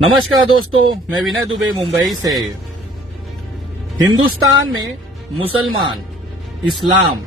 नमस्कार दोस्तों, मैं विनय दुबे मुंबई से। हिंदुस्तान में मुसलमान, इस्लाम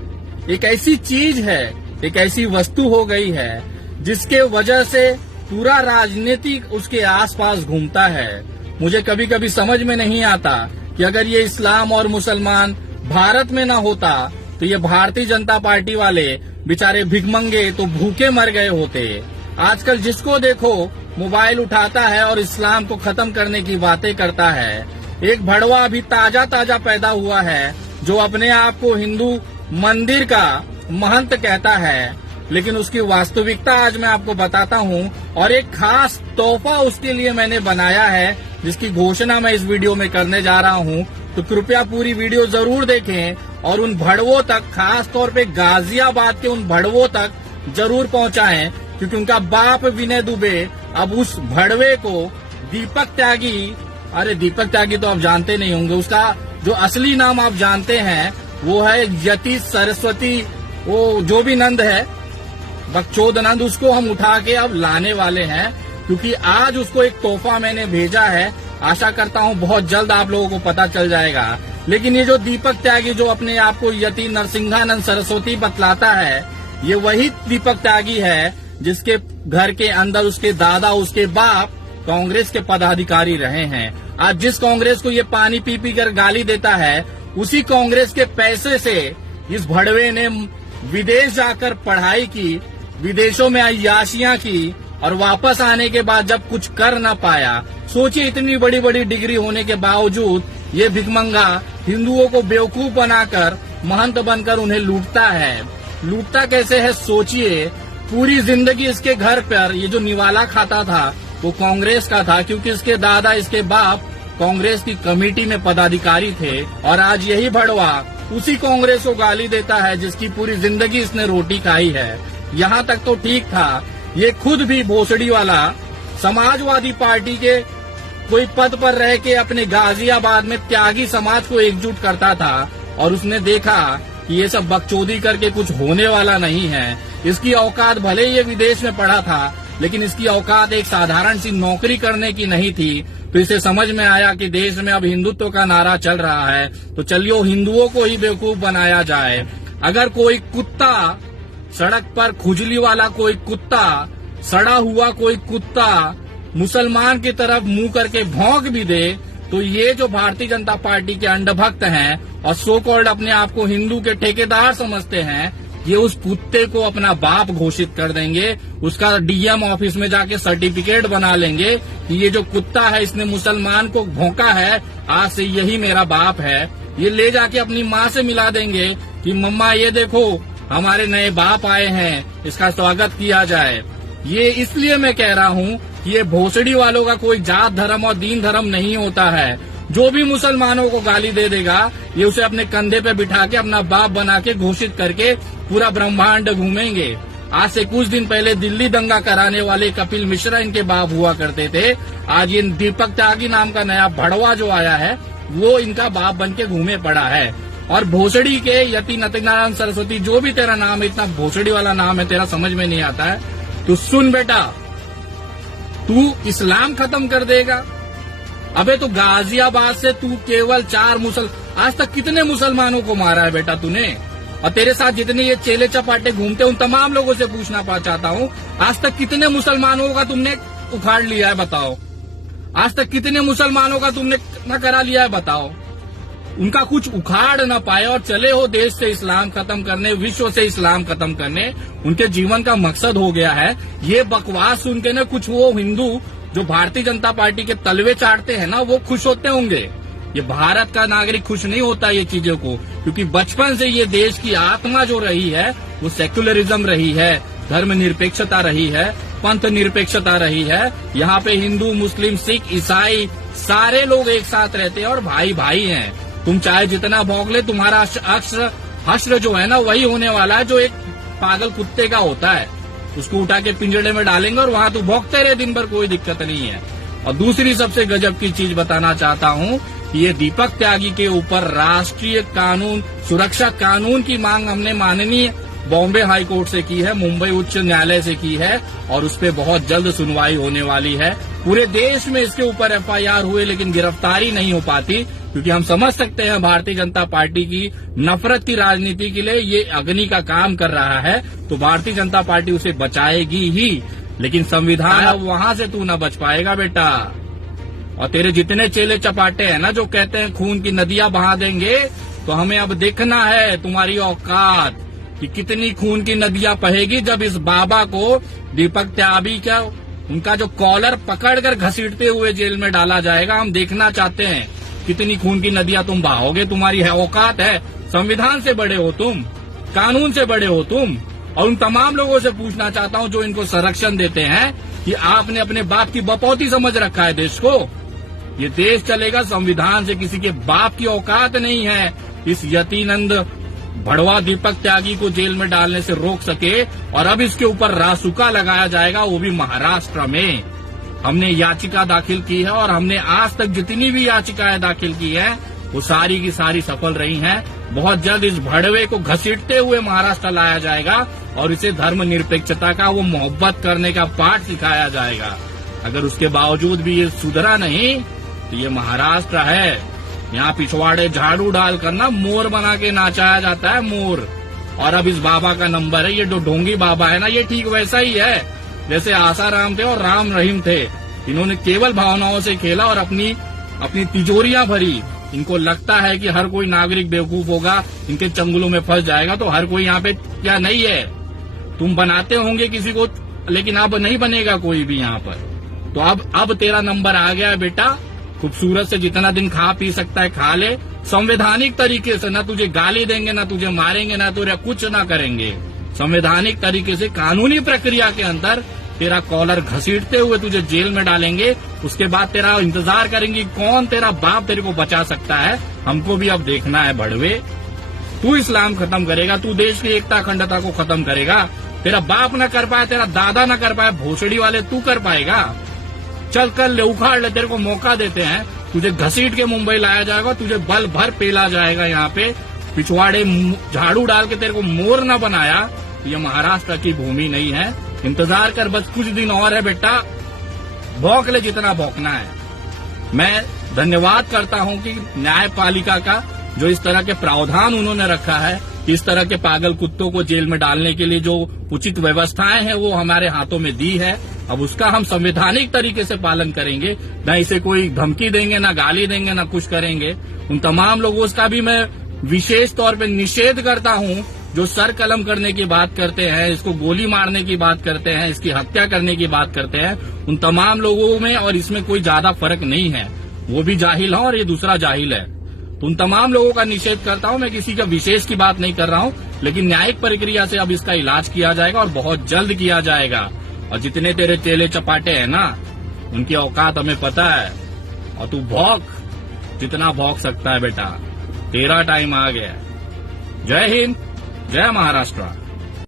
एक ऐसी चीज है, एक ऐसी वस्तु हो गई है जिसके वजह से पूरा राजनीतिक उसके आसपास घूमता है। मुझे कभी कभी समझ में नहीं आता कि अगर ये इस्लाम और मुसलमान भारत में ना होता तो ये भारतीय जनता पार्टी वाले बेचारे भिखमंगे तो भूखे मर गए होते। आजकल जिसको देखो मोबाइल उठाता है और इस्लाम को खत्म करने की बातें करता है। एक भड़वा अभी ताजा ताजा पैदा हुआ है जो अपने आप को हिंदू मंदिर का महंत कहता है, लेकिन उसकी वास्तविकता आज मैं आपको बताता हूं और एक खास तोहफा उसके लिए मैंने बनाया है जिसकी घोषणा मैं इस वीडियो में करने जा रहा हूं। तो कृपया पूरी वीडियो जरूर देखें और उन भड़वों तक, खास तौर पे गाजियाबाद के उन भड़वों तक जरूर पहुंचाएं, क्योंकि उनका बाप विनय दुबे अब उस भड़वे को दीपक त्यागी, अरे दीपक त्यागी तो आप जानते नहीं होंगे, उसका जो असली नाम आप जानते हैं वो है यति सरस्वती, वो जो भी नंद है, बकचोद नंद, उसको हम उठा के अब लाने वाले हैं, क्योंकि आज उसको एक तोहफा मैंने भेजा है। आशा करता हूं बहुत जल्द आप लोगों को पता चल जाएगा। लेकिन ये जो दीपक त्यागी जो अपने आप को यति नरसिंहानंद सरस्वती बतलाता है, ये वही दीपक त्यागी है जिसके घर के अंदर उसके दादा, उसके बाप कांग्रेस के पदाधिकारी रहे हैं। आज जिस कांग्रेस को ये पानी पी पी कर गाली देता है, उसी कांग्रेस के पैसे से इस भड़वे ने विदेश जाकर पढ़ाई की, विदेशों में अय्याशियां की और वापस आने के बाद जब कुछ कर न पाया, सोचिए इतनी बड़ी बड़ी डिग्री होने के बावजूद ये भिखमंगा हिंदुओं को बेवकूफ बनाकर महंत बनकर उन्हें लूटता है। लूटता कैसे है सोचिए। पूरी जिंदगी इसके घर पर ये जो निवाला खाता था वो कांग्रेस का था, क्योंकि इसके दादा, इसके बाप कांग्रेस की कमेटी में पदाधिकारी थे। और आज यही भड़वा उसी कांग्रेस को गाली देता है जिसकी पूरी जिंदगी इसने रोटी खाई है। यहाँ तक तो ठीक था, ये खुद भी भोसड़ी वाला समाजवादी पार्टी के कोई पद पर रह के अपने गाजियाबाद में त्यागी समाज को एकजुट करता था, और उसने देखा कि ये सब बकचोदी करके कुछ होने वाला नहीं है। इसकी औकात, भले ये विदेश में पढ़ा था, लेकिन इसकी औकात एक साधारण सी नौकरी करने की नहीं थी। तो इसे समझ में आया कि देश में अब हिंदुत्व का नारा चल रहा है, तो चलिए हिंदुओं को ही बेवकूफ बनाया जाए। अगर कोई कुत्ता सड़क पर, खुजली वाला कोई कुत्ता, सड़ा हुआ कोई कुत्ता मुसलमान की तरफ मुंह करके भौंक भी दे, तो ये जो भारतीय जनता पार्टी के अंडभक्त हैं और सो कॉल्ड अपने आप को हिंदू के ठेकेदार समझते हैं, ये उस कुत्ते को अपना बाप घोषित कर देंगे। उसका डीएम ऑफिस में जाके सर्टिफिकेट बना लेंगे कि ये जो कुत्ता है इसने मुसलमान को भौंका है, आज से यही मेरा बाप है। ये ले जाके अपनी माँ से मिला देंगे कि मम्मा ये देखो हमारे नए बाप आए हैं, इसका स्वागत किया जाए। ये इसलिए मैं कह रहा हूँ कि ये भोसड़ी वालों का कोई जात धर्म और दीन धर्म नहीं होता है। जो भी मुसलमानों को गाली दे देगा, ये उसे अपने कंधे पे बिठा के अपना बाप बना के घोषित करके पूरा ब्रह्मांड घूमेंगे। आज से कुछ दिन पहले दिल्ली दंगा कराने वाले कपिल मिश्रा इनके बाप हुआ करते थे। आज ये दीपक त्यागी नाम का नया भड़वा जो आया है वो इनका बाप बन के घूमे पड़ा है। और भोसड़ी के यति नरसिंहानंद सरस्वती, जो भी तेरा नाम है, इतना भोसड़ी वाला नाम है तेरा, समझ में नहीं आता है। तो सुन बेटा, तू इस्लाम खत्म कर देगा। अबे तो गाजियाबाद से तू केवल 4 आज तक कितने मुसलमानों को मारा है बेटा तूने? और तेरे साथ जितने ये चेले चपाटे घूमते उन तमाम लोगों से पूछना चाहता हूँ, आज तक कितने मुसलमानों का तुमने उखाड़ लिया है बताओ? आज तक कितने मुसलमानों का तुमने न करा लिया है बताओ? उनका कुछ उखाड़ न पाए और चले हो देश से इस्लाम खत्म करने, विश्व से इस्लाम खत्म करने, उनके जीवन का मकसद हो गया है। ये बकवास सुन के न कुछ वो हिंदू जो भारतीय जनता पार्टी के तलवे चाटते हैं ना, वो खुश होते होंगे। ये भारत का नागरिक खुश नहीं होता ये चीजों को, क्योंकि बचपन से ये देश की आत्मा जो रही है वो सेक्युलरिज्म रही है, धर्म निरपेक्षता रही है, पंथ निरपेक्षता रही है। यहाँ पे हिंदू, मुस्लिम, सिख, ईसाई सारे लोग एक साथ रहते हैं और भाई भाई हैं। तुम चाहे जितना भौंक ले, तुम्हारा हश्र जो है ना वही होने वाला है जो एक पागल कुत्ते का होता है। उसको उठा के पिंजड़े में डालेंगे और वहां तू भौंकते रहे दिन भर, कोई दिक्कत नहीं है। और दूसरी सबसे गजब की चीज बताना चाहता हूँ, ये दीपक त्यागी के ऊपर राष्ट्रीय कानून, सुरक्षा कानून की मांग हमने माननीय बॉम्बे हाई कोर्ट से की है, मुंबई उच्च न्यायालय से की है और उस पर बहुत जल्द सुनवाई होने वाली है। पूरे देश में इसके ऊपर एफआईआर हुए लेकिन गिरफ्तारी नहीं हो पाती, क्योंकि हम समझ सकते हैं भारतीय जनता पार्टी की नफरत की राजनीति के लिए ये अग्नि का काम कर रहा है, तो भारतीय जनता पार्टी उसे बचाएगी ही। लेकिन संविधान अब वहां से तू न बच पाएगा बेटा। और तेरे जितने चेले चपाटे हैं ना जो कहते हैं खून की नदियां बहा देंगे, तो हमें अब देखना है तुम्हारी औकात कि कितनी खून की नदियां बहेगी जब इस बाबा को दीपक त्यागी का उनका जो कॉलर पकड़कर घसीटते हुए जेल में डाला जाएगा। हम देखना चाहते हैं कितनी खून की नदियां तुम बहाओगे। तुम्हारी है औकात है, संविधान से बड़े हो तुम, कानून से बड़े हो तुम। और उन तमाम लोगों से पूछना चाहता हूं जो इनको संरक्षण देते हैं कि आपने अपने बाप की बपौती समझ रखा है देश को। ये देश चलेगा संविधान से, किसी के बाप की औकात नहीं है इस यतीनंद भड़वा दीपक त्यागी को जेल में डालने से रोक सके। और अब इसके ऊपर रासुका लगाया जाएगा, वो भी महाराष्ट्र में। हमने याचिका दाखिल की है और हमने आज तक जितनी भी याचिकाएं दाखिल की है वो सारी की सारी सफल रही हैं। बहुत जल्द इस भड़वे को घसीटते हुए महाराष्ट्र लाया जाएगा और इसे धर्मनिरपेक्षता का वो मोहब्बत करने का पाठ सिखाया जाएगा। अगर उसके बावजूद भी ये सुधरा नहीं तो ये महाराष्ट्र है, यहाँ पिछवाड़े झाड़ू डालकर ना मोर बना के नाचाया जाता है, मोर। और अब इस बाबा का नंबर है, ये जो ढोंगी बाबा है ना, ये ठीक वैसा ही है जैसे आसाराम थे और राम रहीम थे। इन्होंने केवल भावनाओं से खेला और अपनी तिजोरियां भरी। इनको लगता है कि हर कोई नागरिक बेवकूफ होगा, इनके चंगुलों में फंस जाएगा, तो हर कोई यहाँ पे क्या नहीं है। तुम बनाते होंगे किसी को, लेकिन अब नहीं बनेगा कोई भी यहाँ पर। तो अब तेरा नंबर आ गया है बेटा। खूबसूरत से जितना दिन खा पी सकता है खा ले, संवैधानिक तरीके से। ना तुझे गाली देंगे, ना तुझे मारेंगे, ना तुझे कुछ ना करेंगे। संवैधानिक तरीके से कानूनी प्रक्रिया के अंदर तेरा कॉलर घसीटते हुए तुझे जेल में डालेंगे। उसके बाद तेरा इंतजार करेंगे कौन तेरा बाप तेरे को बचा सकता है। हमको भी अब देखना है भड़वे। तू इस्लाम खत्म करेगा, तू देश की एकता अखंडता को खत्म करेगा। तेरा बाप न कर पाए, तेरा दादा न कर पाए, भोसड़ी वाले तू कर पाएगा। चल कर ले, उखाड़ ले, तेरे को मौका देते हैं। तुझे घसीट के मुंबई लाया जाएगा, तुझे बल भर पेला जाएगा। यहाँ पे पिछवाड़े झाड़ू डाल के तेरे को मोर न बनाया। ये महाराष्ट्र की भूमि नहीं है। इंतजार कर, बस कुछ दिन और है बेटा, भौंक ले जितना भौंकना है। मैं धन्यवाद करता हूँ कि न्यायपालिका का जो इस तरह के प्रावधान उन्होंने रखा है, इस तरह के पागल कुत्तों को जेल में डालने के लिए जो उचित व्यवस्थाएं हैं वो हमारे हाथों में दी है। अब उसका हम संवैधानिक तरीके से पालन करेंगे, न इसे कोई धमकी देंगे, न गाली देंगे, न कुछ करेंगे। उन तमाम लोगों का भी मैं विशेष तौर पे निषेध करता हूँ जो सर कलम करने की बात करते हैं, इसको गोली मारने की बात करते हैं, इसकी हत्या करने की बात करते हैं। उन तमाम लोगों में और इसमें कोई ज्यादा फर्क नहीं है। वो भी जाहिल है और ये दूसरा जाहिल है। तो उन तमाम लोगों का निषेध करता हूं। मैं किसी का विशेष की बात नहीं कर रहा हूं, लेकिन न्यायिक प्रक्रिया से अब इसका इलाज किया जाएगा और बहुत जल्द किया जाएगा। और जितने तेरे चेले चपाटे हैं ना, उनकी औकात हमें पता है। और तू भौंक जितना भौंक सकता है बेटा, तेरा टाइम आ गया। जय हिंद, जय महाराष्ट्र।